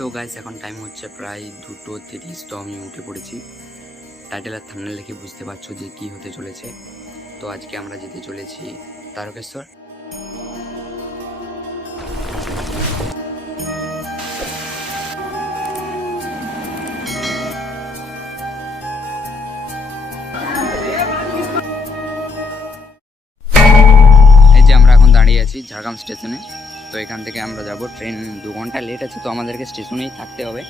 তো গাইস এখন টাইম হচ্ছে প্রায় দুটো তিরিশ, তো আমি উঠে পড়েছি। টাইটেল আর থান্ডার লিখে বুঝতে পারছ যে কি হতে চলেছে। তো আজকে আমরা যেতে চলেছি তারকেশ্বর। এই যে আমরা এখন দাঁড়িয়ে আছি ঝাড়গ্রাম স্টেশনে। তো এখান থেকে আমরা যাব। ট্রেন দু ঘণ্টা লেট আছে তো আমাদেরকে স্টেশনেই থাকতে হবে।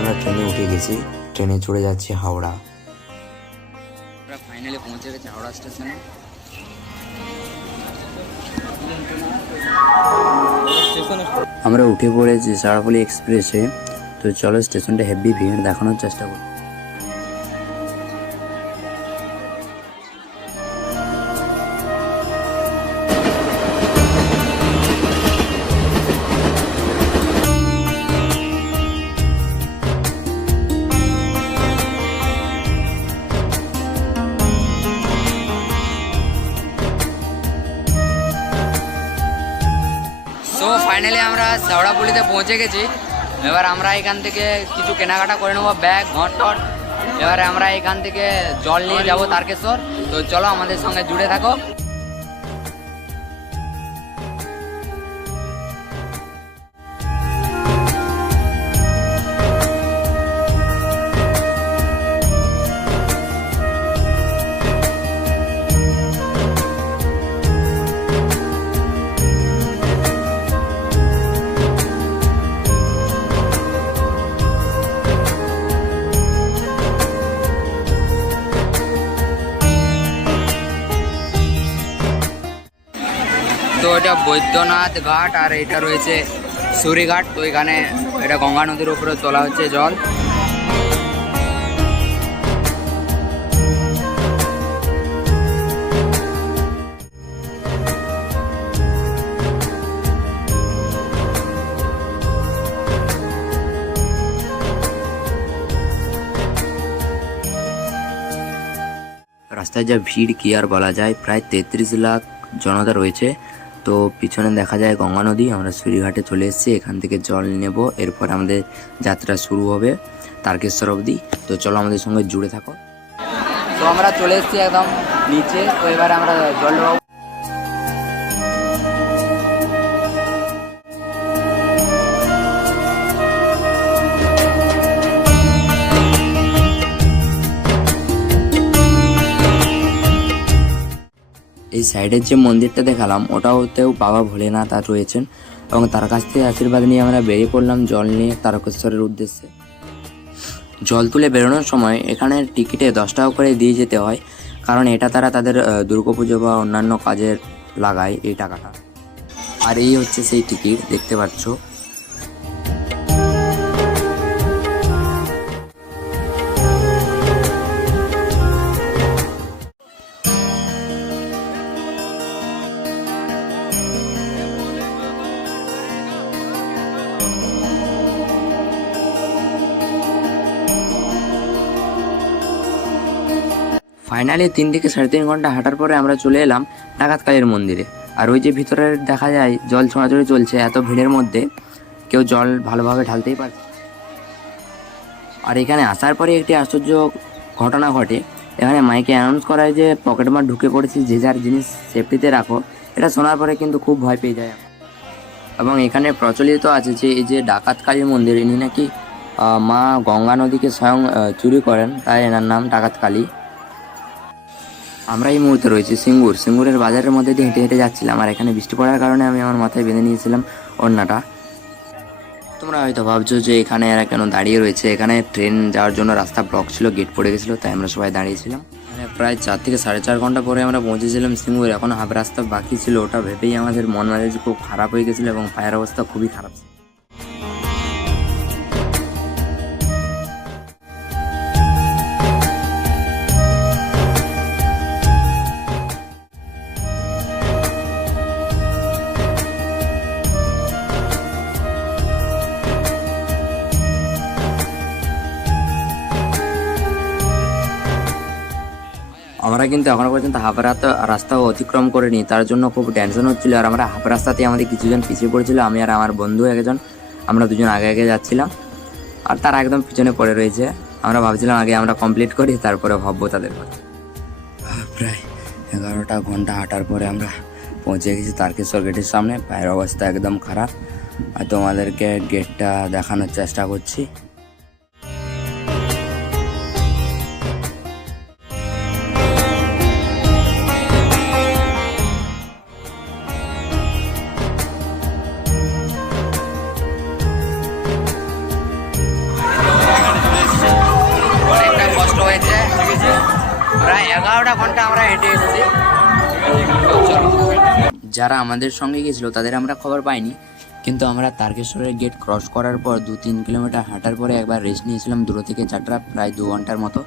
আমরা ট্রেনে উঠে গেছি। ট্রেনে চড়ে যাচ্ছি হাওড়া। আমরা ফাইনালি পৌঁছে গেছি হাওড়া স্টেশনে আমরা উঠে পড়েছি সারাপলি এক্সপ্রেসে তো চলো স্টেশনটা হেভি ভিড় দেখানোর চেষ্টা করি। ফাইনালি আমরা শেওড়াপুলিতে পৌঁছে গেছি। এবার আমরা এখান থেকে কিছু কেনাকাটা করে নেব, ব্যাগ ঘট টট এবারে আমরা এখান থেকে জল নিয়ে যাব তারকেশ্বর। তো চলো আমাদের সঙ্গে জুড়ে থাকো। এটা বৈদ্যনাথ ঘাট আর এটা রয়েছে সুরিঘাট। তো এখানে এটা গঙ্গা নদীর উপরে তোলা হচ্ছে জল। রাস্তায় যা ভিড় কি আর বলা যায়, প্রায় তেত্রিশ লাখ জনতা রয়েছে। তো পিছনে দেখা যায় গঙ্গা নদী, আমরা সুরিঘাটে চলে এসেছি, এখান থেকে জল নেব, এরপর আমাদের যাত্রা শুরু হবে তারকেশ্বর অবধি। তো চলো আমাদের সঙ্গে জুড়ে থাকো। তো আমরা চলে এসেছি একদম নিচে, তো এবার আমরা জল এই সাইডের যে মন্দিরটা দেখালাম ওটাতেও বাবা ভোলেনাথ আর রয়েছেন এবং তার কাছ থেকে আশীর্বাদ নিয়ে আমরা বেরিয়ে পড়লাম জল নিয়ে তারকেশ্বরের উদ্দেশ্যে। জল তুলে বেরোনোর সময় এখানে টিকিটে দশ টাকা করে দিয়ে যেতে হয়, কারণ এটা তারা তাদের দুর্গাপুজো বা অন্যান্য কাজের লাগায় এই টাকাটা। আর এই হচ্ছে সেই টিকিট, দেখতে পাচ্ছ। ফাইনালি তিন থেকে সাড়ে তিন ঘণ্টা হাঁটার পরে আমরা চলে এলাম ডাকাতকালীর মন্দিরে। আর ওই যে ভিতরে দেখা যায়, জল ছোঁড়াছড়ি চলছে, এত ভিড়ের মধ্যে কেউ জল ভালোভাবে ঢালতেই পারছে আর এখানে আসার পরে একটি আশ্চর্য ঘটনা ঘটে। এখানে মাইকে অ্যানাউন্স করা হয় যে পকেট মার ঢুকে পড়েছি, যে যার জিনিস সেফটিতে রাখো। এটা শোনার পরে কিন্তু খুব ভয় পেয়ে যায় এবং এখানে প্রচলিত আছে যে, এই যে ডাকাতকালী মন্দির, ইনি নাকি মা গঙ্গা নদীকে স্বয়ং চুরি করেন তাই এনার নাম ডাকাতকালী আমরা এই মুহূর্তে রয়েছি সিঙ্গুর। সিঙ্গুরের বাজারের মধ্যে দিয়ে হেঁটে হেঁটে যাচ্ছিলাম আর এখানে বৃষ্টি পড়ার কারণে আমি আমার মাথায় বেঁধে নিয়েছিলাম ওড়নাটা তোমরা হয়তো ভাবছ যে এখানে এরা কেন দাঁড়িয়ে রয়েছে? এখানে ট্রেন যাওয়ার জন্য রাস্তা ব্লক ছিল গেট পড়ে গেছিল, তাই আমরা সবাই দাঁড়িয়েছিলাম। মানে প্রায় চার থেকে সাড়ে চার ঘণ্টা পরে আমরা পৌঁছেছিলাম সিঙ্গুর। এখন হাফ রাস্তা বাকি ছিল, ওটা ভেবেই আমাদের মন মেজাজ খুব খারাপ হয়ে গেছিল এবং পায়ের অবস্থা খুবই খারাপ ছিল। আমরা কিন্তু এখনও পর্যন্ত হাফ রাস্তা, রাস্তাও অতিক্রম করিনি। তার জন্য খুব টেনশন হচ্ছিল আর আমরা হাফ রাস্তাতে আমাদের কিছুজন পিছিয়ে পড়েছিল, আমি আর আমার বন্ধু একজন। আমরা দুজন আগে আগে যাচ্ছিলাম আর তারা একদম পিছনে পড়ে রয়েছে। আমরা ভাবছিলাম আগে আমরা কমপ্লিট করি, তারপরে ভাববো তাদের কথা। প্রায় এগারোটা ঘণ্টা হাঁটার পরে আমরা পৌঁছে গেছি তারকেশ্বর গেটের সামনে। পায়ের অবস্থা একদম খারাপ। আর তোমাদেরকে গেটটা দেখানোর চেষ্টা করছি। এগারোটা ঘণ্টা আমরা হেঁটে এসেছি। যারা আমাদের সঙ্গে গেছিল তাদের আমরা খবর পাইনি। কিন্তু আমরা তারকেশ্বরের গেট ক্রস করার পর দু তিন কিলোমিটার হাঁটার পরে একবার রেস্ট নিয়েছিলাম দূর থেকে যাত্রা প্রায় দু ঘণ্টার মতো।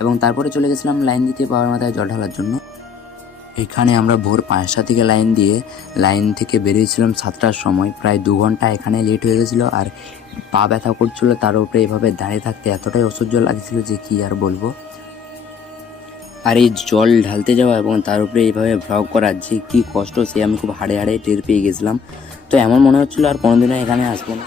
এবং তারপরে চলে গেছিলাম লাইন দিতে পাওয়ার মাথায় জল ঢালার জন্য। এখানে আমরা ভোর পাঁচটা থেকে লাইন দিয়ে লাইন থেকে বেরিয়েছিলাম সাতটার সময়। প্রায় দু ঘণ্টা এখানে লেট হয়ে গেছিল আর পা ব্যথা করছিল, তার উপরে এভাবে দাঁড়িয়ে থাকতে এতটাই অসহ্য লাগছিল যে কি আর বলব। আর এই জল ঢালতে যাওয়া এবং তার উপরে এইভাবে ভ্লগ করা যে কী কষ্ট, সে আমি খুব হাড়ে হাড়ে টের পেয়ে গেছিলাম। তো এমন মনে হচ্ছিল আর কোনোদিনও এখানে আসব না।